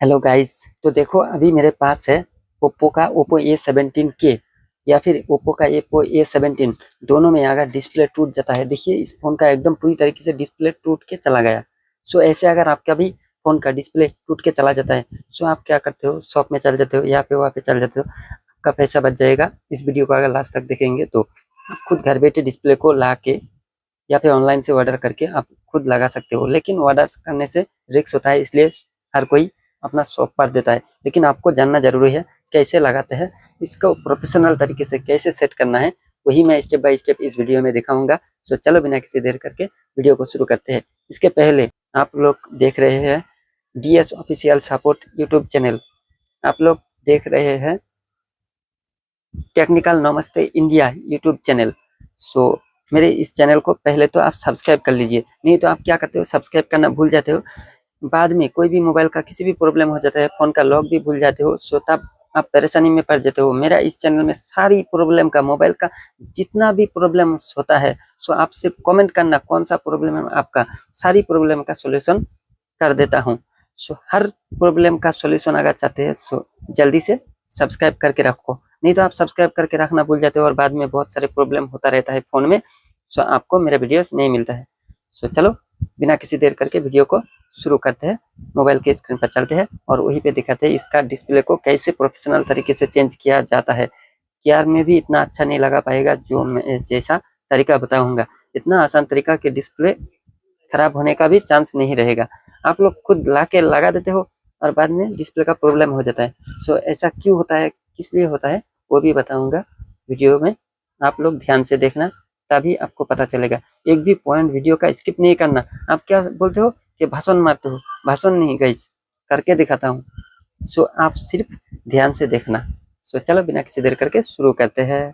Hello guys. तो देखो अभी मेरे पास है ओप्पो का ओप्पो A17 के या फिर ओप्पो का ओप्पो A17। दोनों में अगर डिस्प्ले टूट जाता है, देखिए इस फोन का एकदम पूरी तरीके से डिस्प्ले टूट के चला गया। सो ऐसे अगर आपका भी फोन का डिस्प्ले टूट के चला जाता है, सो आप क्या करते हो, शॉप में चल जाते हो या फिर वहाँ पे चल जाते हो, आपका पैसा बच जाएगा। इस वीडियो को अगर लास्ट तक देखेंगे तो आप खुद घर बैठे डिस्प्ले को ला के या फिर ऑनलाइन से ऑर्डर करके आप खुद लगा सकते हो। लेकिन ऑर्डर करने से रिस्क होता है, इसलिए हर कोई अपना शॉप पर देता है। लेकिन आपको जानना जरूरी है कैसे लगाते हैं, इसको प्रोफेशनल तरीके से कैसे सेट करना है, वही मैं स्टेप बाय स्टेप इस वीडियो में दिखाऊंगा। सो चलो बिना किसी देर करके वीडियो को शुरू करते हैं। इसके पहले आप लोग देख रहे हैं DS official support YouTube channel, आप लोग देख रहे हैं टेक्निकल नमस्ते इंडिया यूट्यूब चैनल। सो मेरे इस चैनल को पहले तो आप सब्सक्राइब कर लीजिए, नहीं तो आप क्या करते हो, सब्सक्राइब करना भूल जाते हो। बाद में कोई भी मोबाइल का किसी भी प्रॉब्लम हो जाता है, फोन का लॉक भी भूल जाते हो, सो तब आप परेशानी में पड़ जाते हो। मेरा इस चैनल में सारी प्रॉब्लम का, मोबाइल का जितना भी प्रॉब्लम होता है, सो आप सिर्फ कमेंट करना कौन सा प्रॉब्लम है आपका, सारी प्रॉब्लम का सॉल्यूशन कर देता हूँ। सो हर प्रॉब्लम का सॉल्यूशन अगर चाहते हैं सो जल्दी से सब्सक्राइब करके रखो, नहीं तो आप सब्सक्राइब करके रखना भूल जाते हो और बाद में बहुत सारे प्रॉब्लम होता रहता है फोन में। सो आपको मेरा वीडियोस नहीं मिलता है। सो चलो बिना किसी देर करके वीडियो को शुरू करते हैं। मोबाइल के स्क्रीन पर चलते हैं और वहीं पे दिखाते हैं इसका डिस्प्ले को कैसे प्रोफेशनल तरीके से चेंज किया जाता है। यार में भी इतना अच्छा नहीं लगा पाएगा जो मैं जैसा तरीका बताऊंगा। इतना आसान तरीका कि डिस्प्ले खराब होने का भी चांस नहीं रहेगा। आप लोग खुद ला के लगा देते हो और बाद में डिस्प्ले का प्रॉब्लम हो जाता है। सो ऐसा क्यों होता है, किस लिए होता है, वो भी बताऊंगा वीडियो में। आप लोग ध्यान से देखना, तभी आपको पता चलेगा। एक भी पॉइंट वीडियो का स्किप नहीं करना। आप क्या बोलते हो कि भाषण मारते हो, भाषण नहीं गाइस, करके दिखाता हूँ। सो आप सिर्फ ध्यान से देखना। सो चलो बिना किसी देर करके शुरू करते हैं।